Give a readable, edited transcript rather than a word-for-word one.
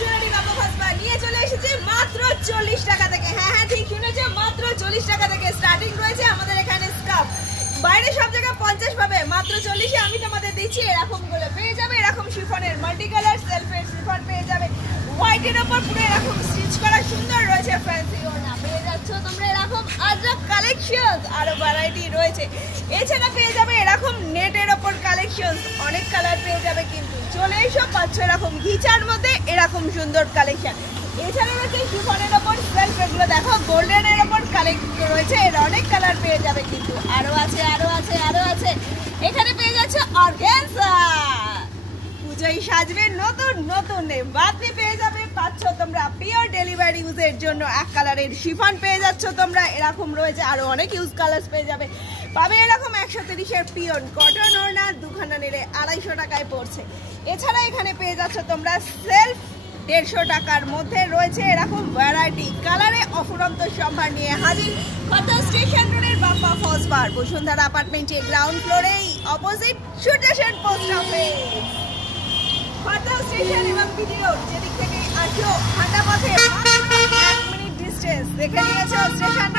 Jewellery বাবা ফসমা নিয়ে চলে এসেছে মাত্র 40 টাকা থেকে। হ্যাঁ হ্যাঁ ঠিক শুনেছো, মাত্র 40 টাকা থেকে স্টার্টিং রয়েছে আমাদের এখানে স্কার্ফ। বাইরে সব জায়গায় 50 পাবে, মাত্র 40-এ আমি তোমাদের দিচ্ছি। এরকম গুলো পেয়ে যাবে, এরকম শিফনের মাল্টি কালার সেলফের শিফন পেয়ে যাবে। হোয়াইটের ওপর পুরো এরকম স্টিচ করা সুন্দর রয়েছে ফ্যান্সি ওড়না পেয়ে যাচ্ছ তোমরা। এরকম আজব কালেকশন আরো ভ্যারাইটি রয়েছে। এছাড়া পেয়ে যাবে এরকম নেটের ওপর কালেকশন, অনেক কালার পেয়ে যাবে। কিন্তু চলে এসো পাচ্ছ এরকম ঘিচার মধ্যে এরকম সুন্দর কালেকশন। এছাড়া রয়েছে শিফনের ওপর সেলফ, এগুলো দেখো গোল্ডেনের ওপর কালেকশন রয়েছে, এর অনেক কালার পেয়ে যাবে। কিন্তু আরো আছে আরো আছে আরো আছে। এখানে পেয়ে যাচ্ছ অর্গানজা, পুজোয় সাজবে নতুন নতুন বাতি পেয়ে যাবে। পাচ্ছ তোমরা পিওর ডেলিভারি ইউজের জন্য এক কালারের শিফন পেয়ে যাচ্ছ তোমরা। এরকম রয়েছে আরো অনেক ইউজ কালার পেয়ে যাবে। পাবে এরকম 130-এর পিওর কটন ওড়না, দুখানা নিলে 250 টাকায় পড়ছে। এছাড়া এখানে পেয়ে যাচ্ছ তোমরা সেলফ 150 টাকার মধ্যে রয়েছে এরকম ভ্যারাইটি কালারে অফুরন্ত সম্ভার নিয়ে হাজির খর্দা স্টেশন রোডের বাপ্পা ফসবার বসুন্ধরা অ্যাপার্টমেন্টের গ্রাউন্ড ফ্লোরেই অপোজিট সুদর্শন পোস্ট অফিস। খর্দা স্টেশন এবং বিডি রোড যেদিক থেকে আসো হাঁটা পথে 1 মিনিট ডিস্টেন্স। দেখে নিয়েছো স্টেশন